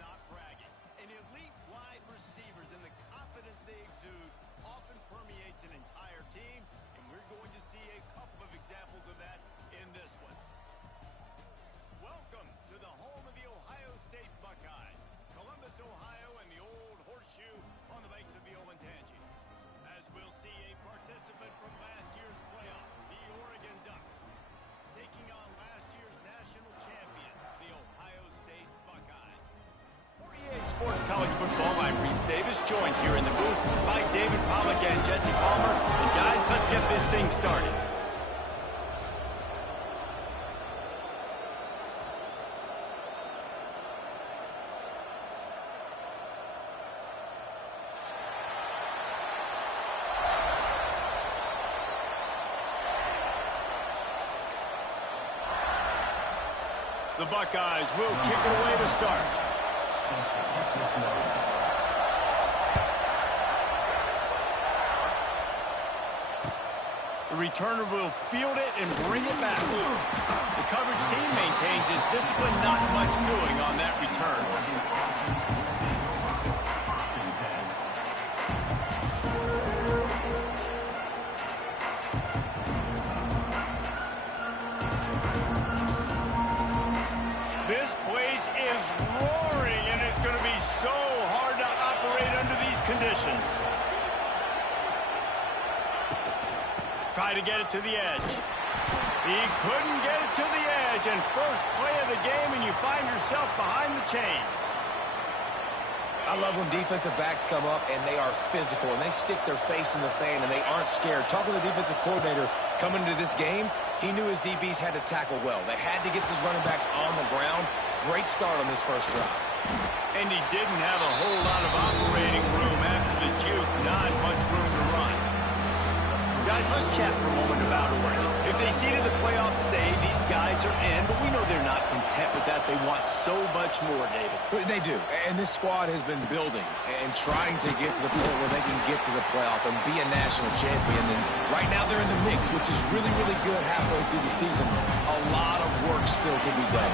not bragging. And elite wide receivers and the confidence they exude often permeates an entire team, and we're going to see a couple of examples of that in this one. Welcome to the home of the Ohio State Buckeyes, Columbus, Ohio, and the Old Horseshoe on the banks of the Olentangy. As we'll see a participant from last year's playoff, the Oregon Ducks, taking on last year's national champion, the Ohio State Buckeyes. For EA Sports College Football, I'm Reese Davis, joined here in the booth by David Pollack and Jesse Palmer. And guys, let's get this thing started. The Buckeyes will kick it away to start. The returner will field it and bring it back. The coverage team maintains his discipline, not much doing on that return. This place is roaring, and it's going to be so hard to operate under these conditions. Try to get it to the edge. He couldn't get it to the edge, and first play of the game, and you find yourself behind the chains. I love when defensive backs come up and they are physical and they stick their face in the fan and they aren't scared. Talking to the defensive coordinator coming into this game, he knew his DBs had to tackle well. They had to get these running backs on the ground. Great start on this first drive. And he didn't have a whole lot of operating room after the juke. Not much room to run. Guys, let's chat for a moment about Oregon. If they seeded the playoff today, these guys are in, but we know they're not content with that. They want so much more, David. They do, and this squad has been building and trying to get to the point where they can get to the playoff and be a national champion. And right now they're in the mix, which is really, really good halfway through the season. A lot of work still to be done.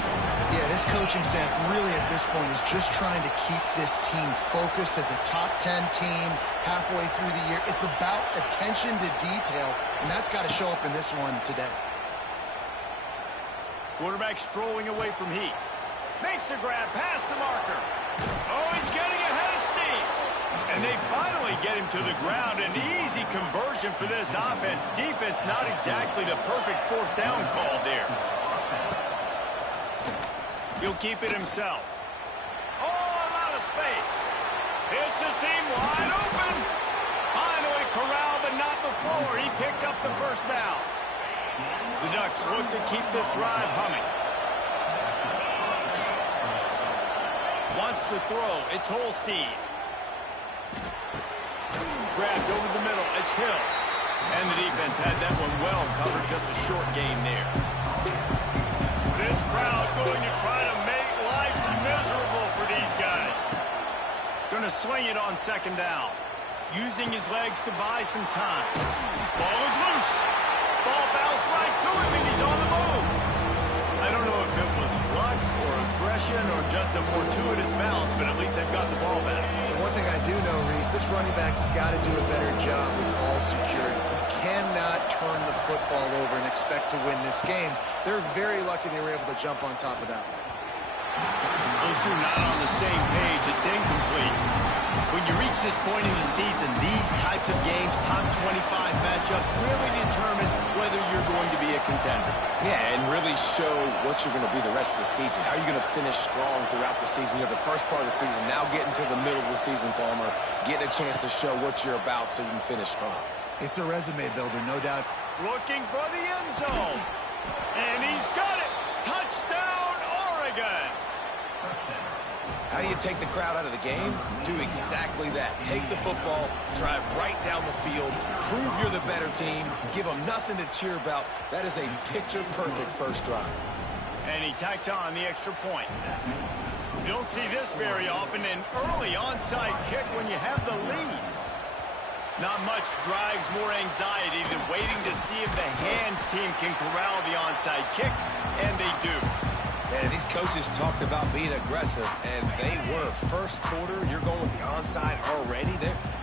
Yeah, this coaching staff really at this point is just trying to keep this team focused as a top 10 team halfway through the year. It's about attention to detail, and that's got to show up in this one today. Quarterback strolling away from Heat. Makes a grab past the marker. Oh, he's getting ahead of steam. And they finally get him to the ground. An easy conversion for this offense. Defense not exactly the perfect fourth down call there. He'll keep it himself. Oh, a lot of space. It's a seam wide open. Finally corralled, but not before. He picks up the first down. The Ducks look to keep this drive humming. Wants to throw. It's Holstein. Grabbed over the middle. It's Hill. And the defense had that one well covered. Just a short game there. This crowd going to try to make life miserable for these guys. Going to swing it on second down. Using his legs to buy some time. Ball is loose. Ball bounced right to him, and he's on the move. I don't know if it was luck or aggression or just a fortuitous bounce, but at least they've got the ball back. One thing I do know, Reese, this running back has got to do a better job with ball security. You cannot turn the football over and expect to win this game. They're very lucky they were able to jump on top of that one. Those two not on the same page. It's incomplete. When you reach this point in the season, these types of games, top 25 matchups, really determine whether you're going to be a contender. Yeah, and really show what you're going to be the rest of the season. How are you going to finish strong throughout the season? You're the first part of the season, now getting to the middle of the season, Palmer. Getting a chance to show what you're about so you can finish strong. It's a resume builder, no doubt. Looking for the end zone. And he's got it. Touchdown, Oregon. How do you take the crowd out of the game? Do exactly that. Take the football, drive right down the field, prove you're the better team, give them nothing to cheer about. That is a picture-perfect first drive. And he tacks on the extra point. You don't see this very often, an early onside kick when you have the lead. Not much drives more anxiety than waiting to see if the hands team can corral the onside kick, and they do. And these coaches talked about being aggressive, and they were. First quarter, you're going with the onside already.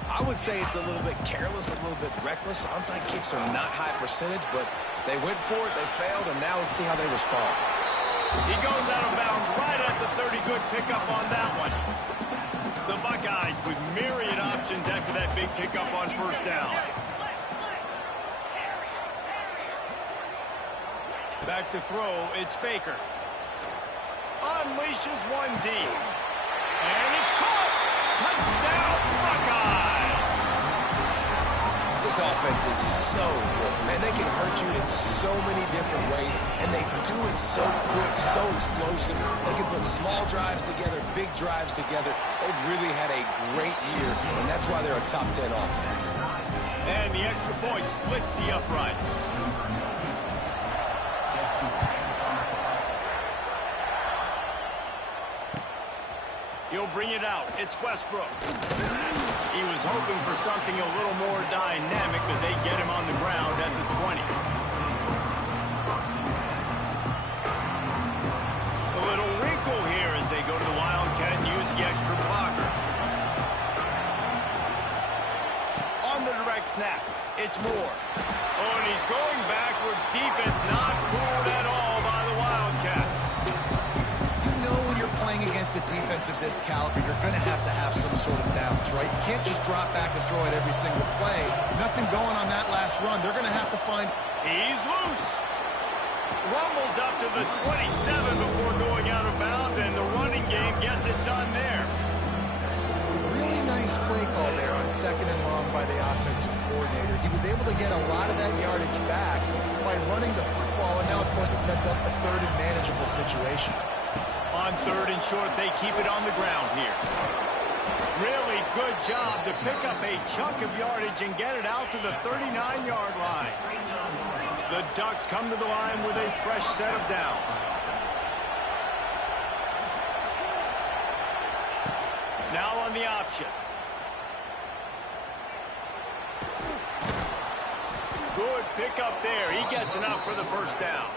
I would say it's a little bit careless, a little bit reckless. Onside kicks are not high percentage, but they went for it, they failed, and now let's see how they respond. He goes out of bounds right at the 30. Good pickup on that one. The Buckeyes with myriad options after that big pickup on first down. Back to throw, it's Baker. Unleashes one deep. And it's caught! Touchdown, Buckeyes! This offense is so good, man. They can hurt you in so many different ways, and they do it so quick, so explosive. They can put small drives together, big drives together. They've really had a great year, and that's why they're a top 10 offense. And the extra point splits the uprights. He'll bring it out. It's Westbrook. He was hoping for something a little more dynamic, but they get him on the ground at the 20. A little wrinkle here as they go to the Wildcat and use the extra blocker. On the direct snap, it's Moore. Oh, and he's going backwards. Defense not fooled at all by the Wildcat. Against a defense of this caliber, you're going to have some sort of balance, right? You can't just drop back and throw it every single play. Nothing going on that last run. They're going to have to find... He's loose. Rumbles up to the 27 before going out of bounds, and the running game gets it done there. Really nice play call there on second and long by the offensive coordinator. He was able to get a lot of that yardage back by running the football, and now, of course, it sets up a third and manageable situation. On third and short, they keep it on the ground here. Really good job to pick up a chunk of yardage and get it out to the 39-yard line. The Ducks come to the line with a fresh set of downs. Now on the option. Good pickup there. He gets enough for the first down.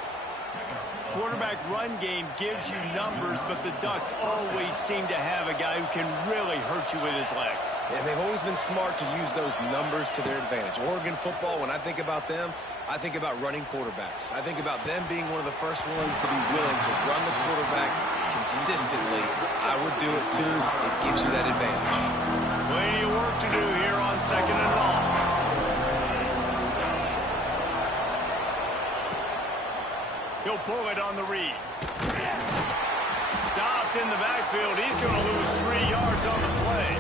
Quarterback run game gives you numbers, but the Ducks always seem to have a guy who can really hurt you with his legs. And they've always been smart to use those numbers to their advantage. Oregon football, when I think about them, I think about running quarterbacks. I think about them being one of the first ones to be willing to run the quarterback consistently. I would do it too. It gives you that advantage. Plenty of work to do here on second and long. He'll pull it on the read. Stopped in the backfield. He's going to lose 3 yards on the play.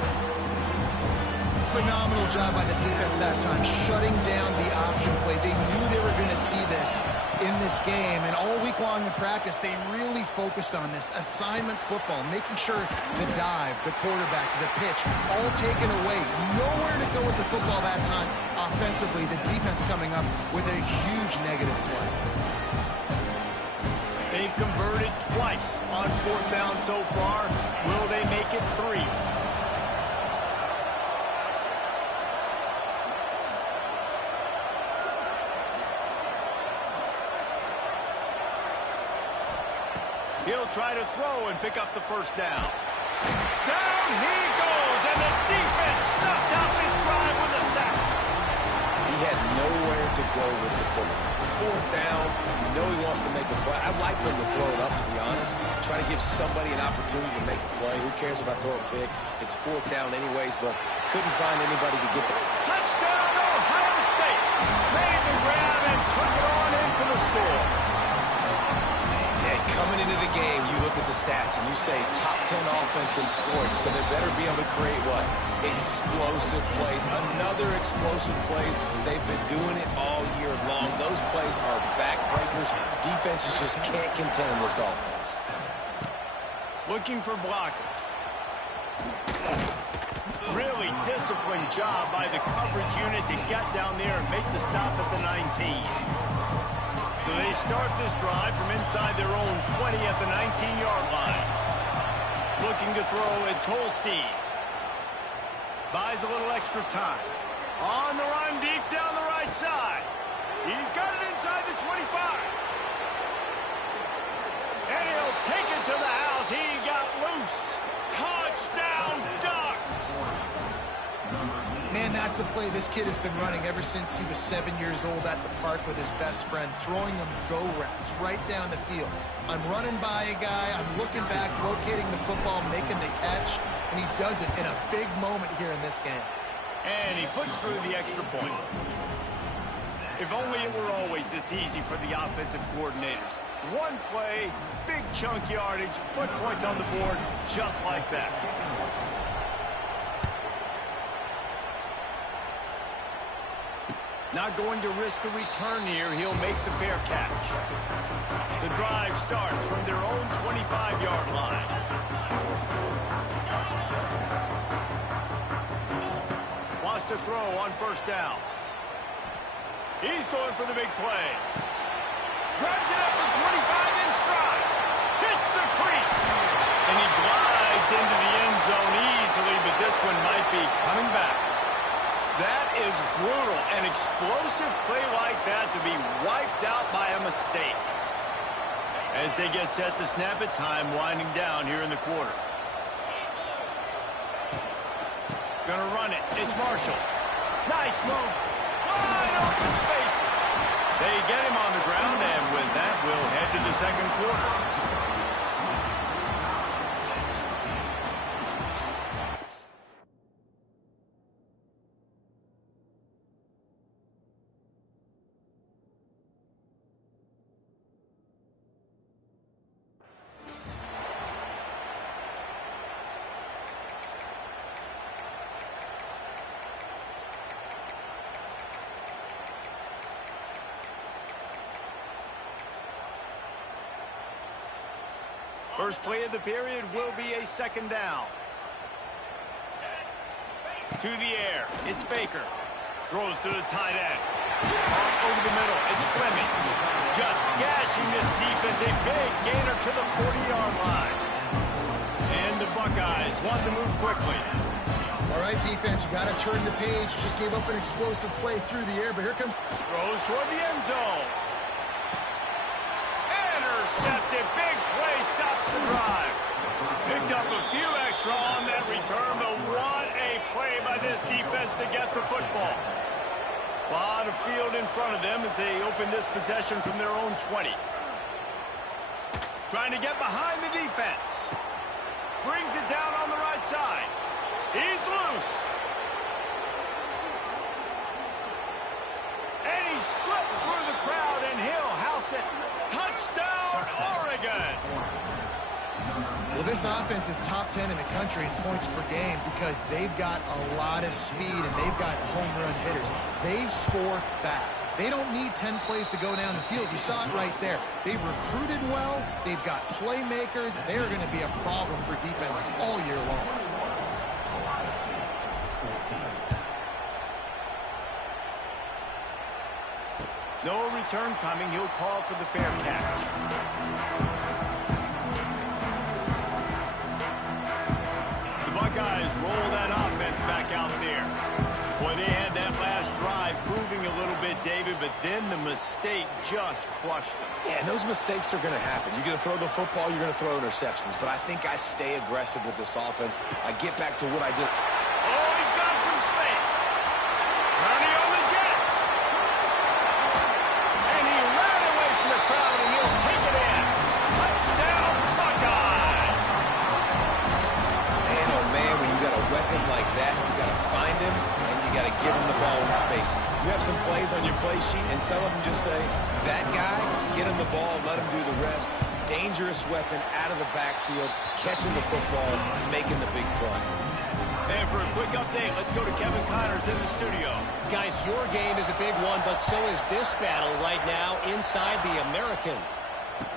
Phenomenal job by the defense that time, shutting down the option play. They knew they were going to see this in this game, and all week long in practice, they really focused on this assignment football, making sure the dive, the quarterback, the pitch, all taken away. Nowhere to go with the football that time. Offensively, the defense coming up with a huge negative play. They've converted twice on fourth down so far. Will they make it 3? He'll try to throw and pick up the first down. Down he goes, and the defense snuffs out this drive with a sack. He had nowhere to go with the football. Fourth down, you know he wants to make a play. I'd like for him to throw it up, to be honest. Try to give somebody an opportunity to make a play. Who cares if I throw a pick? It's fourth down anyways, but couldn't find anybody to get there. Touchdown, Ohio State. Made the grab and took it on in for the score. Yeah, coming into the game, you look at the stats and you say top 10 offense in scoring, so they better be able to create what? Explosive plays. Another explosive plays. They've been doing it all year long. Those plays are backbreakers. Defenses just can't contain this offense. Looking for blockers. Really disciplined job by the coverage unit to get down there and make the stop at the 19. So they start this drive from inside their own 20 at the 19-yard line. Looking to throw, it's Holstein. Buys a little extra time. On the run, deep down the right side. He's got it inside the 25. And he'll take it to the house. He got loose. Touchdown, Ducks! Man, that's a play this kid has been running ever since he was 7 years old at the park with his best friend, throwing him go routes right down the field. I'm running by a guy, I'm looking back, locating the football, making the catch, and he does it in a big moment here in this game. And he puts through the extra point. If only it were always this easy for the offensive coordinators. One play, big chunk yardage, put points on the board just like that. Not going to risk a return here. He'll make the fair catch. The drive starts from their own 25-yard line. Wants to throw on first down. He's going for the big play. Grabs it up for 25 in stride. Hits the crease. And he glides into the end zone easily, but this one might be coming back. That is brutal. An explosive play like that to be wiped out by a mistake. As they get set to snap it, time winding down here in the quarter. Gonna run it. It's Marshall. Nice move. Wide open spaces. They get him on the ground, and with that, we'll head to the second quarter. First play of the period will be a second down. To the air, it's Baker. Throws to the tight end. Over the middle, it's Fleming. Just gashing this defense, a big gainer to the 40-yard line. And the Buckeyes want to move quickly. All right, defense, you got to turn the page. Just gave up an explosive play through the air, but here comes... Throws toward the end zone. Intercepted. Big play stops the drive. Picked up a few extra on that return, but what a play by this defense to get the football. A lot of field in front of them as they open this possession from their own 20. Trying to get behind the defense. Brings it down on the right side. He's loose. And he slipped through the crowd, and he'll house it. Touchdown, Oregon! Well, this offense is top 10 in the country in points per game because they've got a lot of speed and they've got home run hitters. They score fast. They don't need 10 plays to go down the field. You saw it right there. They've recruited well. They've got playmakers. They're going to be a problem for defenses all year long. No return coming. He'll call for the fair catch. The Buckeyes roll that offense back out there. Boy, they had that last drive moving a little bit, David, but then the mistake just crushed them. Yeah, and those mistakes are going to happen. You're going to throw the football, you're going to throw interceptions. But I think I stay aggressive with this offense. I get back to what I did. Oh, he's got some space. Ernie on the Jets. And he ran away from the crowd, and he'll take it in. Touchdown, Buckeyes. Man, oh man, when you got a weapon like that, you got to find him, and you got to give him the ball in space. You have some plays on your play sheet, and some of them just say, that guy, get him the ball, let him do the rest. Dangerous weapon out of the backfield, catching the football, making the big play. And for a quick update, let's go to Kevin Connors in the studio. Guys, your game is a big one, but so is this battle right now inside the American.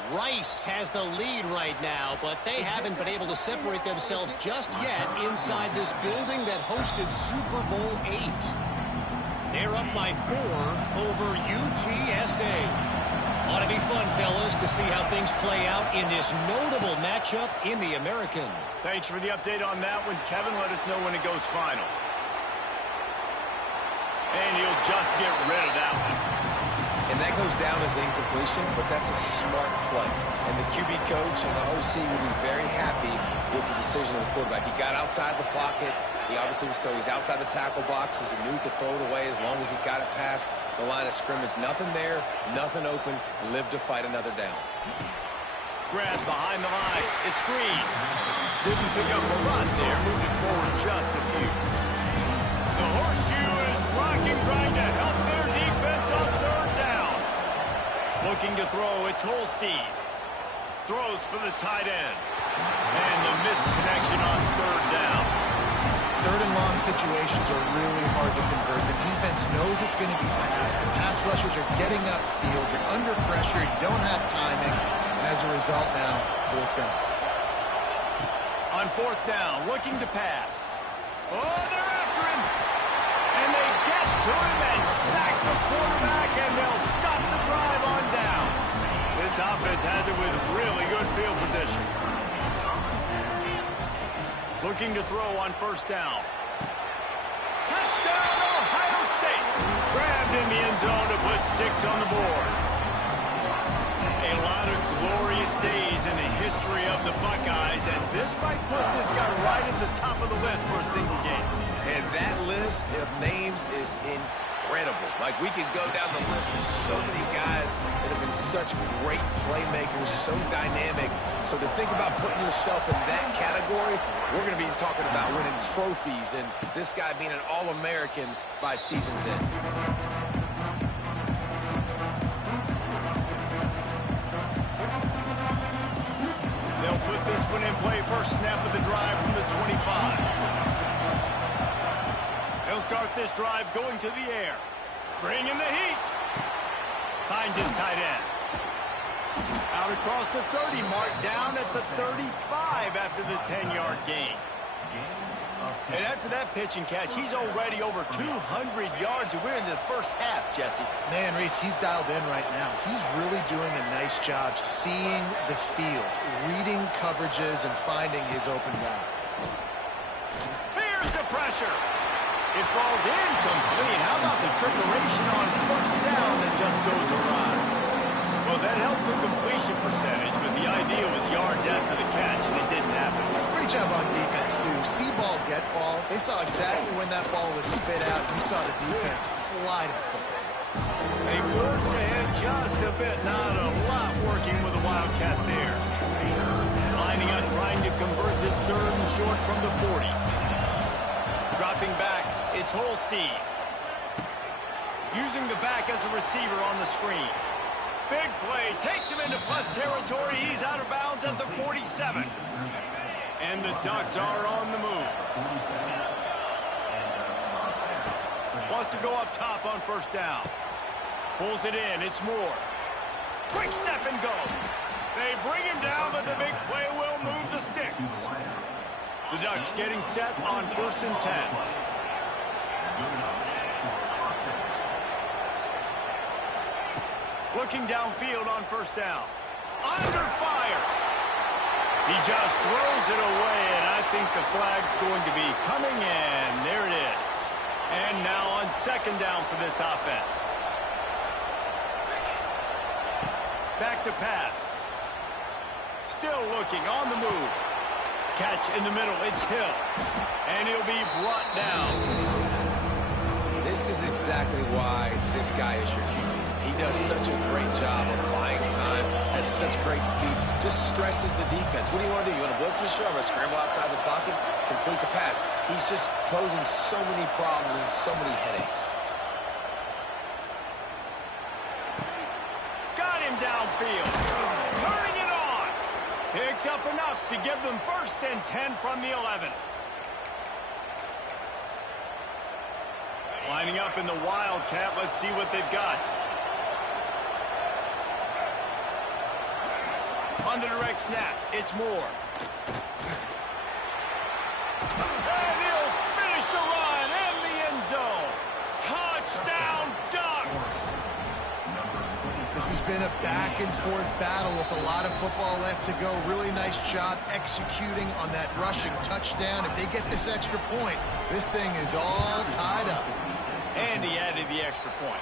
Rice has the lead right now, but they haven't been able to separate themselves just yet inside this building that hosted Super Bowl VIII. They're up by 4 over UTSA. Ought to be fun, fellas, to see how things play out in this notable matchup in the American. Thanks for the update on that one, Kevin. Let us know when it goes final. And he'll just get rid of that one. And that goes down as an incompletion, but that's a smart play. And the QB coach and the OC will be very happy with the decision of the quarterback. He got outside the pocket. He obviously was so he's outside the tackle boxes. He knew he could throw it away as long as he got it past the line of scrimmage. Nothing there, nothing open. Lived to fight another down. Grab behind the line. It's Green. Didn't pick up a run there. Moved it forward just a few. The horseshoe is rocking, trying to help their defense on third down. Looking to throw, it's Holstein. Throws for the tight end. And the missed connection on third down. Third and long situations are really hard to convert. The defense knows it's going to be passed. The pass rushers are getting upfield. You're under pressure. You don't have timing. And as a result now, fourth down. On fourth down, looking to pass. Oh, they're after him. And they get to him and sack the quarterback, and they'll stop the drive on down. This offense has it with really good field position. Looking to throw on first down. Touchdown, Ohio State. Grabbed in the end zone to put 6 on the board. A lot of glorious days in the history of the Buckeyes, and this might put this guy right at the top of the list for a single game. And that list of names is incredible. Like, we could go down the list of so many guys that have been such great playmakers, so dynamic. So to think about putting yourself in that category, we're going to be talking about winning trophies and this guy being an All-American by season's end. They'll put this one in play. First snap of the drive from the 25. They'll start this drive going to the air. Bring in the heat. Finds his tight end. Out across the 30 mark, down at the 35 after the 10-yard gain. And after that pitch and catch, he's already over 200 yards, and we're in the first half, Jesse. Man, Reese, he's dialed in right now. He's really doing a nice job seeing the field, reading coverages, and finding his open guy. Here's the pressure. It falls incomplete. How about the trickeration on first down that just goes awry? Well, that helped the completion percentage, but the idea was yards after the catch, and it didn't happen. Great job on defense, too. See ball, get ball. They saw exactly when that ball was spit out. You saw the defense fly to the football. They forced ahead just a bit. Not a lot working with the Wildcat there. Lining up, trying to convert this third and short from the 40. Dropping back, it's Holstein. Using the back as a receiver on the screen. Big play, takes him into plus territory. He's out of bounds at the 47. And the Ducks are on the move. Wants to go up top on first down. Pulls it in, it's Moore. Quick step and go. They bring him down, but the big play will move the sticks. The Ducks getting set on 1st and 10. Looking downfield on first down. Under fire. He just throws it away, and I think the flag's going to be coming in. There it is. And now on second down for this offense. Back to pass. Still looking on the move. Catch in the middle. It's Hill. And he'll be brought down. This is exactly why this guy is your QB. He does such a great job of buying time, has such great speed, just stresses the defense. What do you want to do? You want to blitz me? Sure, I'm going to scramble outside the pocket, complete the pass. He's just posing so many problems and so many headaches. Got him downfield. Turning it on. Picks up enough to give them 1st and 10 from the 11. Lining up in the Wildcat. Let's see what they've got. On the direct snap, it's Moore. And he'll finish the run in the end zone. Touchdown, Ducks! This has been a back-and-forth battle with a lot of football left to go. Really nice job executing on that rushing touchdown. If they get this extra point, this thing is all tied up. And he added the extra point.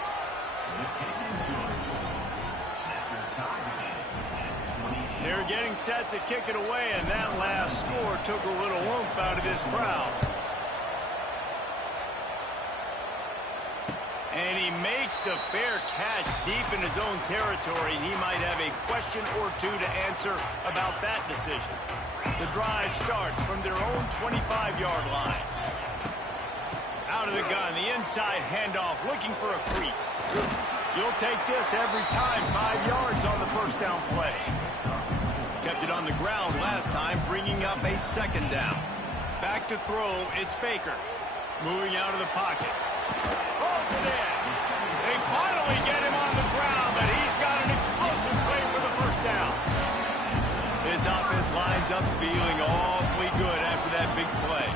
They're getting set to kick it away, and that last score took a little oomph out of this crowd. And he makes the fair catch deep in his own territory, and he might have a question or two to answer about that decision. The drive starts from their own 25-yard line. Out of the gun, the inside handoff, looking for a crease. You'll take this every time, 5 yards on the first down play. Kept it on the ground last time, bringing up a second down. Back to throw, it's Baker. Moving out of the pocket. Throws it in. They finally get him on the ground, but he's got an explosive play for the first down. This offense lines up feeling awfully good after that big play.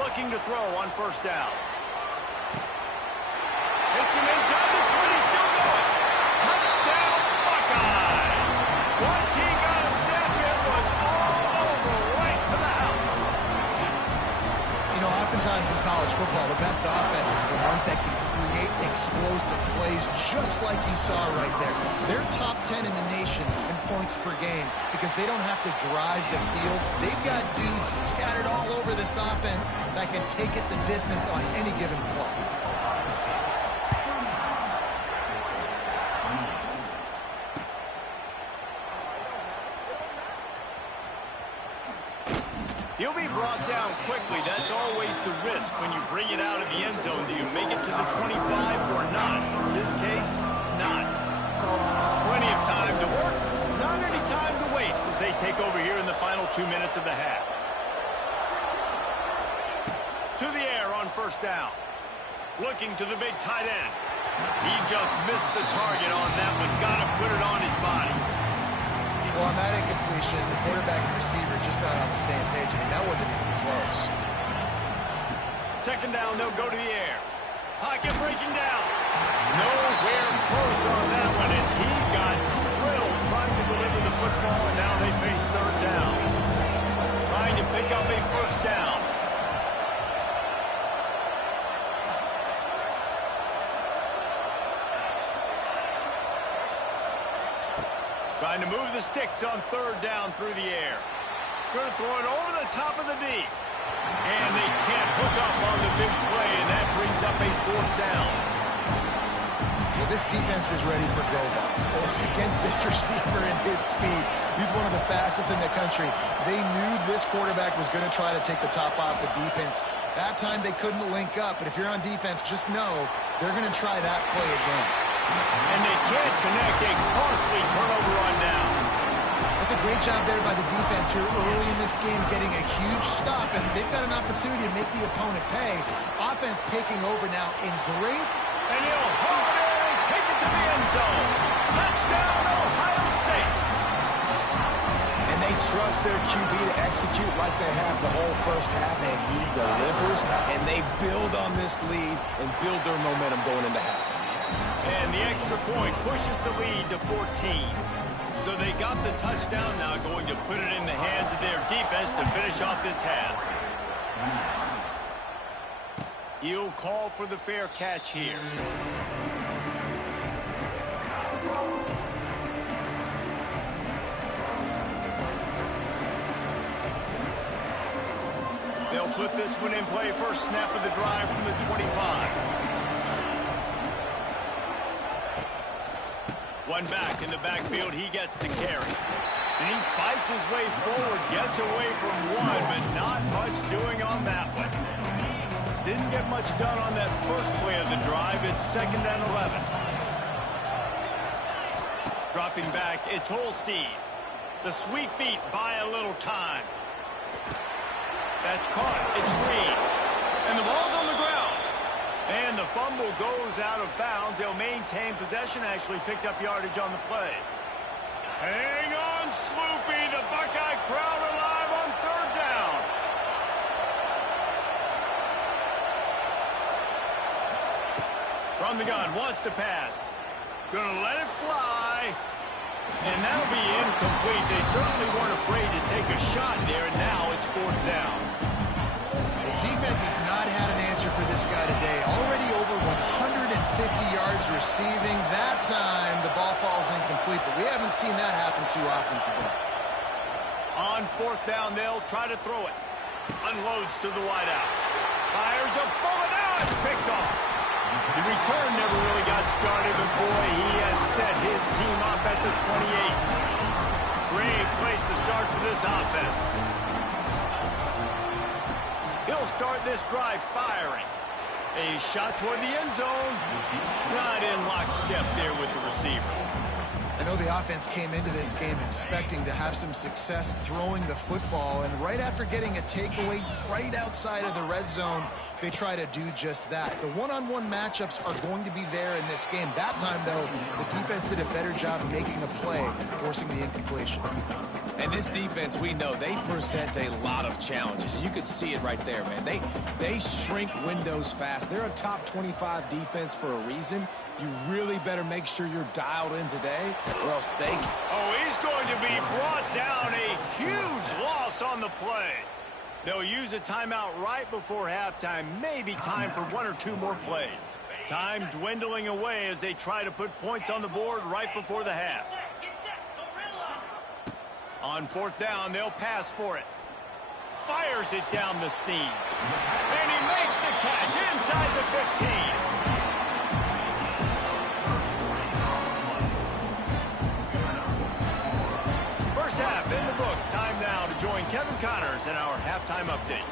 Looking to throw on first down. Hits him inside the 20, still going. Touchdown, Buckeyes. Once he got a step, it was all over, right to the house. You know, oftentimes in college football, the best offenses are the ones that can create explosive plays, just like you saw right there. They're top 10 in the nation in points per game because they don't have to drive the field. They've got dudes scattered all over this offense that can take it the distance on any given play. He'll be brought down quickly. That's always the risk when you bring it out of the end zone. Do you make it to the 25 or not? In this case, not. Plenty of time to work, not any time to waste as they take over here in the final 2 minutes of the half. To the air on first down. Looking to the big tight end. He just missed the target on that one. Got to put it on his body. Well, on that incompletion, the quarterback and receiver just not on the same page. I mean, that wasn't even close. Second down, they'll go to the air. Pocket breaking down. Nowhere close on that one as he got drilled trying to deliver the football, and now they face third down. Trying to pick up a first down. Trying to move the sticks on third down through the air. Going to throw it over the top of the D. And they can't hook up on the big play, and that brings up a fourth down. Well, this defense was ready for go balls. Against this receiver and his speed. He's one of the fastest in the country. They knew this quarterback was going to try to take the top off the defense. That time they couldn't link up, but if you're on defense, just know they're going to try that play again. And they can't connect a costly turnover on downs. That's a great job there by the defense here early in this game, getting a huge stop, and they've got an opportunity to make the opponent pay. Offense taking over now in great. And he'll hold it and take it to the end zone. Touchdown, Ohio State. And they trust their QB to execute like they have the whole first half, and he delivers, and they build on this lead and build their momentum going into halftime. And the extra point pushes the lead to 14. So they got the touchdown now, going to put it in the hands of their defense to finish off this half. He'll call for the fair catch here. They'll put this one in play. First snap of the drive from the 25. One back in the backfield, he gets the carry. And he fights his way forward, gets away from one, but not much doing on that one. Didn't get much done on that first play of the drive. It's 2nd and 11. Dropping back, it's Holstein. The sweet feet buy a little time. That's caught. It's Green. And the ball's on the ground. And the fumble goes out of bounds. They'll maintain possession. Actually picked up yardage on the play. Hang on, Sloopy. The Buckeye crowd alive on third down. From the gun, wants to pass. Gonna let it fly. And that'll be incomplete. They certainly weren't afraid to take a shot there, and now it's fourth down. The defense has not had an answer for this guy today. Already over 150 yards receiving. That time, the ball falls incomplete, but we haven't seen that happen too often today. On fourth down, they'll try to throw it. Unloads to the wideout. Fires a bullet. Now it's picked off. The return never really got started, but boy, he has set his team up at the 28. Great place to start for this offense. He'll start this drive firing. A shot toward the end zone. Not in lockstep there with the receiver. I know the offense came into this game expecting to have some success throwing the football, and right after getting a takeaway right outside of the red zone, they try to do just that. The one-on-one matchups are going to be there in this game. That time, though, the defense did a better job making a play, forcing the incompletion. And this defense, we know, they present a lot of challenges, and you could see it right there, man. They shrink windows fast. They're a top 25 defense for a reason. You really better make sure you're dialed in today, or else they can. Oh, he's going to be brought down. A huge loss on the play. They'll use a timeout right before halftime. Maybe time for one or two more plays. Time dwindling away as they try to put points on the board right before the half. On fourth down, they'll pass for it. Fires it down the seam. And he makes the catch inside the 15. First half in the books. Time now to join Kevin Connors in our halftime update.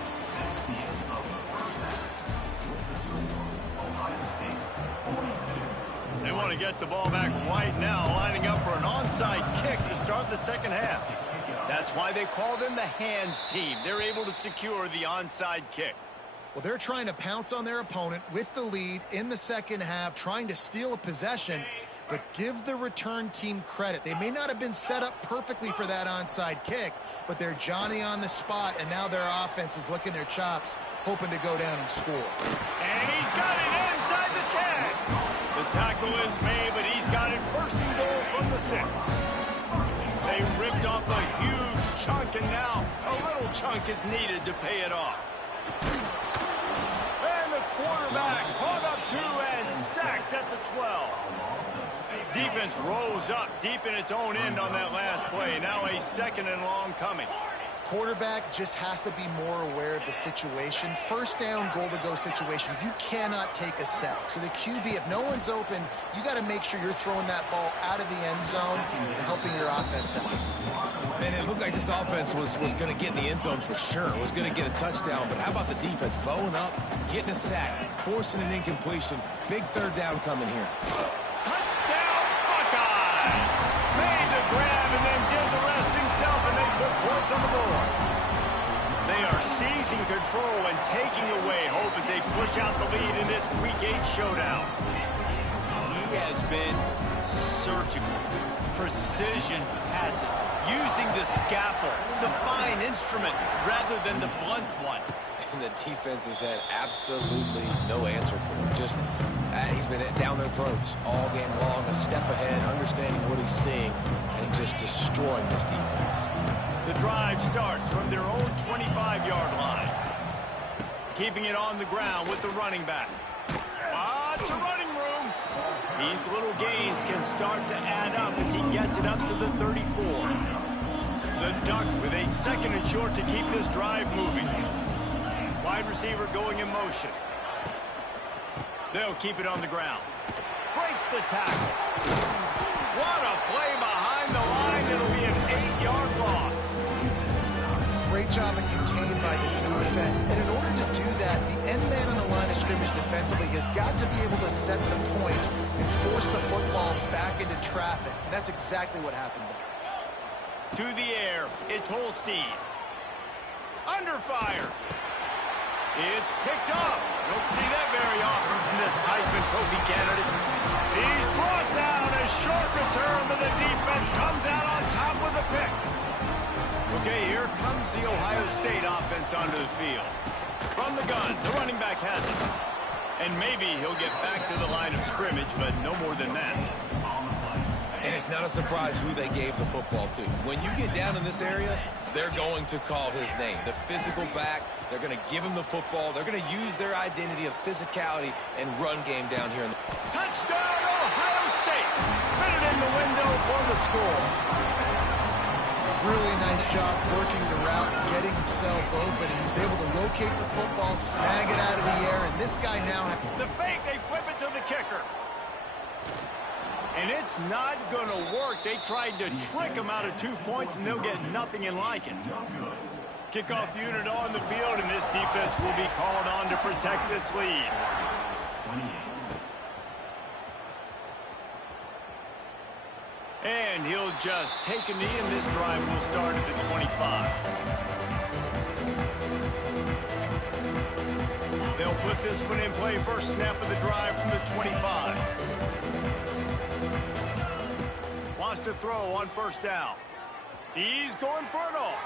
They want to get the ball back right now, lining up for an onside kick to start the second half. That's why they call them the hands team. They're able to secure the onside kick. Well, they're trying to pounce on their opponent with the lead in the second half, trying to steal a possession, but give the return team credit. They may not have been set up perfectly for that onside kick, but they're Johnny on the spot, and now their offense is licking their chops, hoping to go down and score. And he's got it inside the 10. The tackle is made, but he's got it first and goal from the 6. They ripped off a huge chunk, and now a little chunk is needed to pay it off. And the quarterback caught up to and sacked at the 12. Defense rose up deep in its own end on that last play. Now a second and long coming. Quarterback just has to be more aware of the situation. First down, goal-to-go situation. You cannot take a sack. So the QB, if no one's open, you got to make sure you're throwing that ball out of the end zone and helping your offense out. Man, it looked like this offense was going to get in the end zone for sure. Was going to get a touchdown. But how about the defense bowing up, getting a sack, forcing an incompletion. Big third down coming here. Touchdown, Buckeyes! Made the grab and then did the rest himself, and they put points on the board. They are seizing control and taking away hope as they push out the lead in this Week 8 showdown. He has been surgical, precision passes, using the scalpel, the fine instrument, rather than the blunt one. And the defense has had absolutely no answer for him. Just, he's been down their throats all game long, a step ahead, understanding what he's seeing, and just destroying this defense. The drive starts from their own 25-yard line. Keeping it on the ground with the running back. It's a running room. These little gains can start to add up as he gets it up to the 34. The Ducks with a second and short to keep this drive moving. Wide receiver going in motion. They'll keep it on the ground. Breaks the tackle. What a play behind the line. It'll be an 8-yard loss. Great job and contained by this defense. And in order to do that, the end man on the line of scrimmage defensively has got to be able to set the point and force the football back into traffic. And that's exactly what happened there. To the air, it's Holstein. Under fire. It's picked up. Don't see that very often from this Heisman Trophy candidate. He's brought down. A short return, but the defense comes out on top with a pick. Okay, here comes the Ohio State offense onto the field. From the gun, the running back has it. And maybe he'll get back to the line of scrimmage, but no more than that. And it's not a surprise who they gave the football to. When you get down in this area, they're going to call his name. The physical back, they're going to give him the football. They're going to use their identity of physicality and run game down here. Touchdown, Ohio State. Fitted in the window for the score. Really nice job working the route, getting himself open. He was able to locate the football, snag it out of the air, and this guy now... The fake, they flip it to the kicker. And it's not going to work. They tried to trick him out of 2 points, and they'll get nothing in like it. Kickoff unit on the field, and this defense will be called on to protect this lead. And he'll just take a knee, and this drive will start at the 25. They'll put this one in play. First snap of the drive from the 25. Wants to throw on first down. He's going for it all.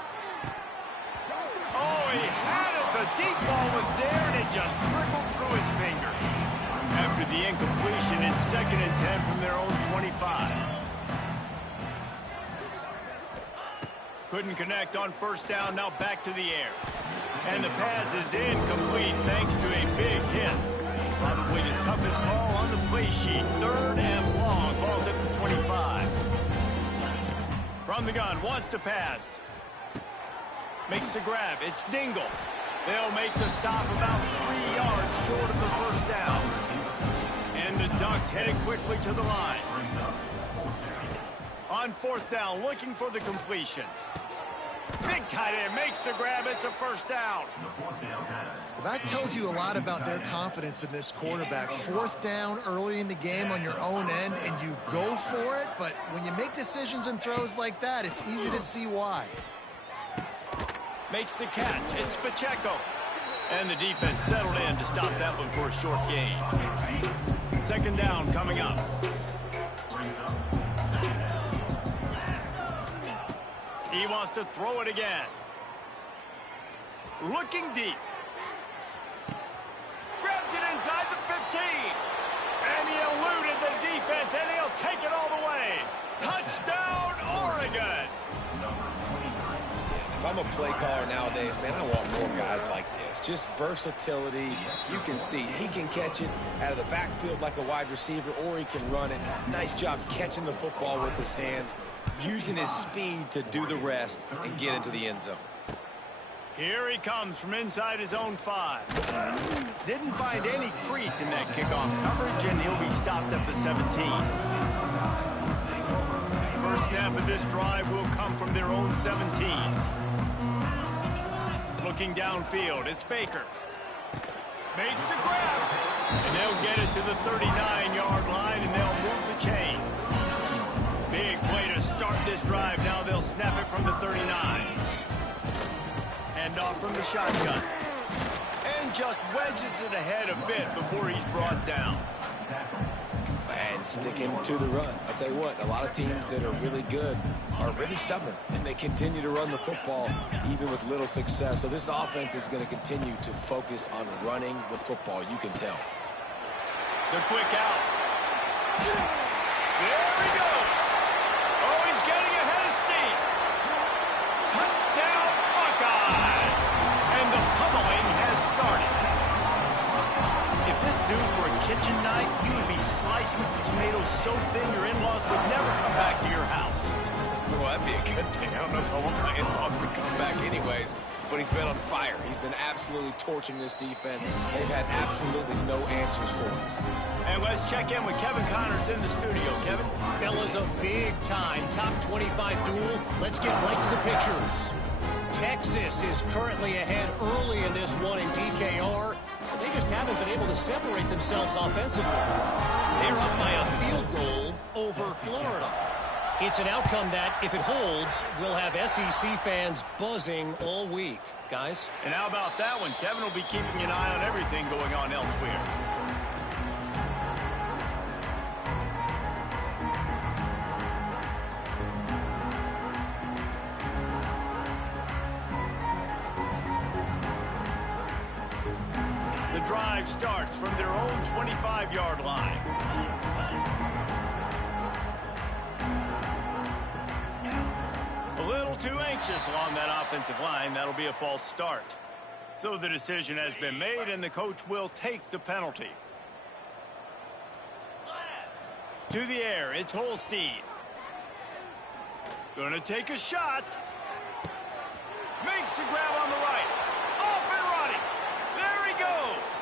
Oh, he had it. The deep ball was there, and it just trickled through his fingers. After the incompletion, it's 2nd and 10 from their own 25. Couldn't connect on first down, now back to the air. And the pass is incomplete thanks to a big hit. Probably the toughest call on the play sheet. 3rd and long, ball's at the 25. From the gun, wants to pass. Makes the grab, it's Dingle. They'll make the stop about 3 yards short of the first down. And the Ducks headed quickly to the line. On 4th down, looking for the completion. Big tight end makes the grab. It's a first down. Well, that tells you a lot about their confidence in this quarterback. 4th down early in the game on your own end, and you go for it. But when you make decisions and throws like that, it's easy to see why. Makes the catch. It's Pacheco. And the defense settled in to stop that one for a short gain. 2nd down coming up. He wants to throw it again. Looking deep. Grabs it inside the 15. And he eluded the defense, and he'll take it all the way. Touchdown, Oregon. If I'm a play caller nowadays, man, I want more guys like this. Just versatility. You can see he can catch it out of the backfield like a wide receiver, or he can run it. Nice job catching the football with his hands, using his speed to do the rest and get into the end zone. Here he comes from inside his own 5. Didn't find any crease in that kickoff coverage, and he'll be stopped at the 17. First snap of this drive will come from their own 17. Looking downfield, it's Baker. Makes the grab. And they'll get it to the 39-yard line, and they'll move the chains. Big play to start this drive. Now they'll snap it from the 39. And off from the shotgun. And just wedges it ahead a bit before he's brought down. And sticking to the run. I'll tell you what, a lot of teams that are really good are really stubborn, and they continue to run the football even with little success. So this offense is going to continue to focus on running the football. You can tell. The quick out. There he goes. Oh, he's getting ahead of steam. Touchdown, Buckeyes. And the pummeling has started. If this dude were a kitchen knife, he would be slicing tomatoes so thin your in-laws would never come back to your house. Well, that'd be a good thing. I don't know if I want my in-laws to come back anyways, but he's been on fire. He's been absolutely torching this defense. They've had absolutely no answers for him. And let's check in with Kevin Connors in the studio. Kevin? Fellas, a big-time top 25 duel. Let's get right to the pictures. Texas is currently ahead early in this one in DKR. They just haven't been able to separate themselves offensively. They're up by a field goal over Florida. It's an outcome that, if it holds, will have SEC fans buzzing all week. Guys? And how about that one? Kevin will be keeping an eye on everything going on elsewhere. The drive starts from their own 25-yard line. too anxious along that offensive line. That'll be a false start. So the decision has been made, and the coach will take the penalty. To the air, it's Holstein. Gonna take a shot. Makes the grab on the right. Off and running. There he goes.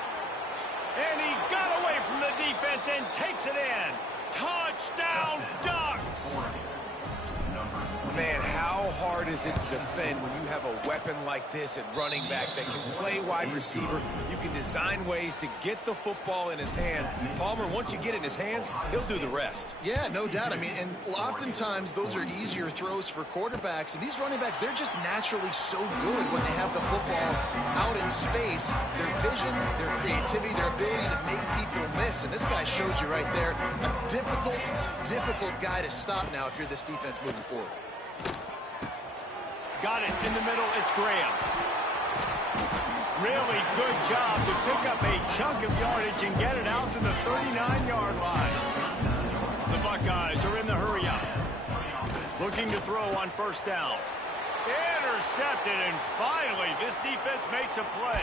And he got away from the defense and takes it in. Touchdown, Ducks! Man, how hard is it to defend when you have a weapon like this at running back that can play wide receiver? You can design ways to get the football in his hand. Palmer, once you get it in his hands, he'll do the rest. Yeah, no doubt. I mean, and oftentimes those are easier throws for quarterbacks. And these running backs, they're just naturally so good when they have the football out in space. Their vision, their creativity, their ability to make people miss. And this guy showed you right there, a difficult guy to stop now if you're this defense moving forward. Got it in the middle. It's Graham. Really good job to pick up a chunk of yardage and get it out to the 39-yard line. The Buckeyes are in the hurry-up. Looking to throw on first down. Intercepted, and finally, this defense makes a play.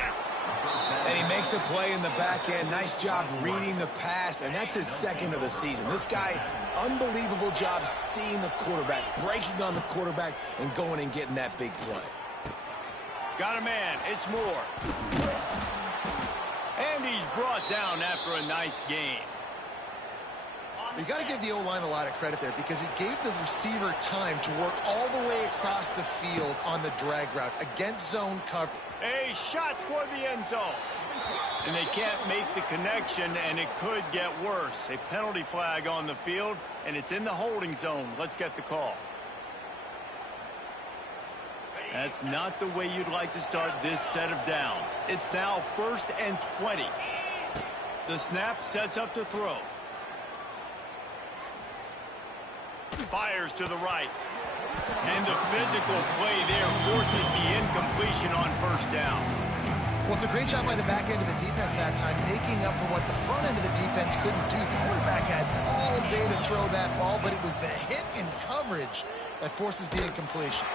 And he makes a play in the back end. Nice job reading the pass, and that's his second of the season. This guy, unbelievable job seeing the quarterback, breaking on the quarterback, and going and getting that big play. Got a man. It's Moore. And he's brought down after a nice gain. You got to give the O-line a lot of credit there because it gave the receiver time to work all the way across the field on the drag route against zone cover. A shot toward the end zone. And they can't make the connection, and it could get worse. A penalty flag on the field, and it's in the holding zone. Let's get the call. That's not the way you'd like to start this set of downs. It's now 1st and 20. The snap sets up to throw. Fires to the right. And the physical play there forces the incompletion on first down. Well, it's a great job by the back end of the defense that time, making up for what the front end of the defense couldn't do. The quarterback had all day to throw that ball, but it was the hit and coverage that forces the incompletion.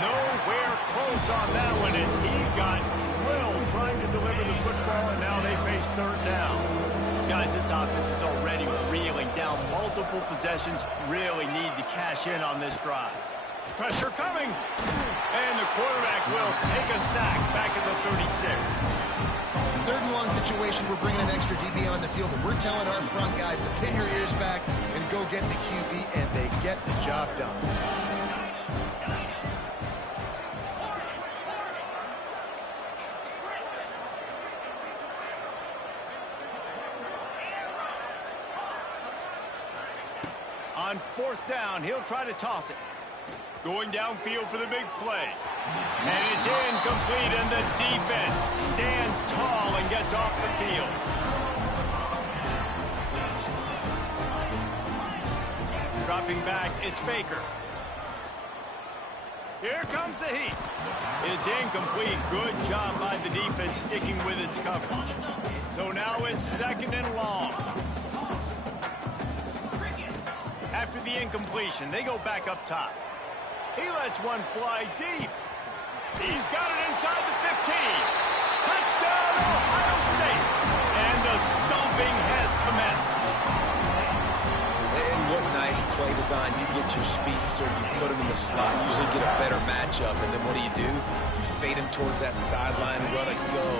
Nowhere close on that one as he got drilled trying to deliver the football, and now they face third down. Guys, this offense is already reeling down multiple possessions. Really need to cash in on this drive. Pressure coming. And the quarterback will take a sack back at the 36. 3rd and long situation, we're bringing an extra DB on the field, but we're telling our front guys to pin your ears back and go get the QB, and they get the job done. On 4th down, he'll try to toss it. Going downfield for the big play. And it's incomplete, and the defense stands tall and gets off the field. Dropping back, it's Baker. Here comes the heat. It's incomplete. Good job by the defense sticking with its coverage. So now it's 2nd and long. After the incompletion, they go back up top. He lets one fly deep. He's got it inside the 15. Touchdown, Ohio State. And the stomping has commenced. And what nice play design. You get your speedster, you put him in the slot, usually get a better matchup, and then what do? You fade him towards that sideline, run a go.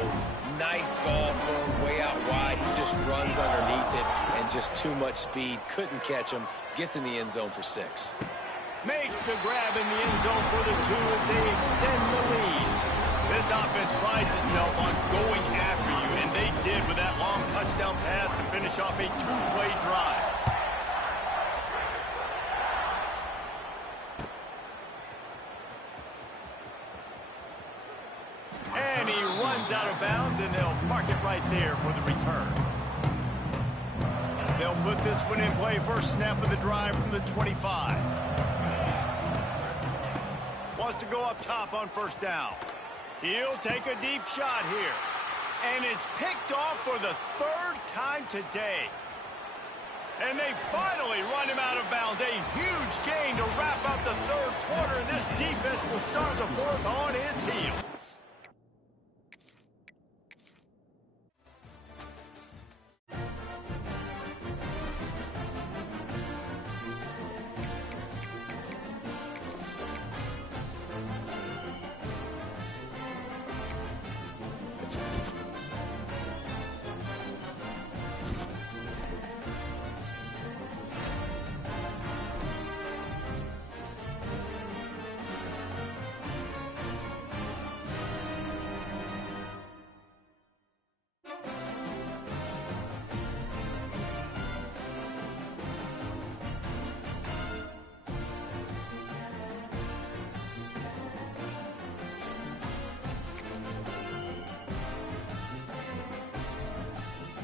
Nice ball thrown way out wide. He just runs underneath it, and just too much speed. Couldn't catch him. Gets in the end zone for 6. Makes the grab in the end zone for the 2 as they extend the lead. This offense prides itself on going after you, and they did with that long touchdown pass to finish off a 2-play drive. And he runs out of bounds, and they'll mark it right there for the return. They'll put this one in play. First snap of the drive from the 25. Wants to go up top on first down. He'll take a deep shot here. And it's picked off for the 3rd time today. And they finally run him out of bounds. A huge gain to wrap up the third quarter. This defense will start the fourth on its heels.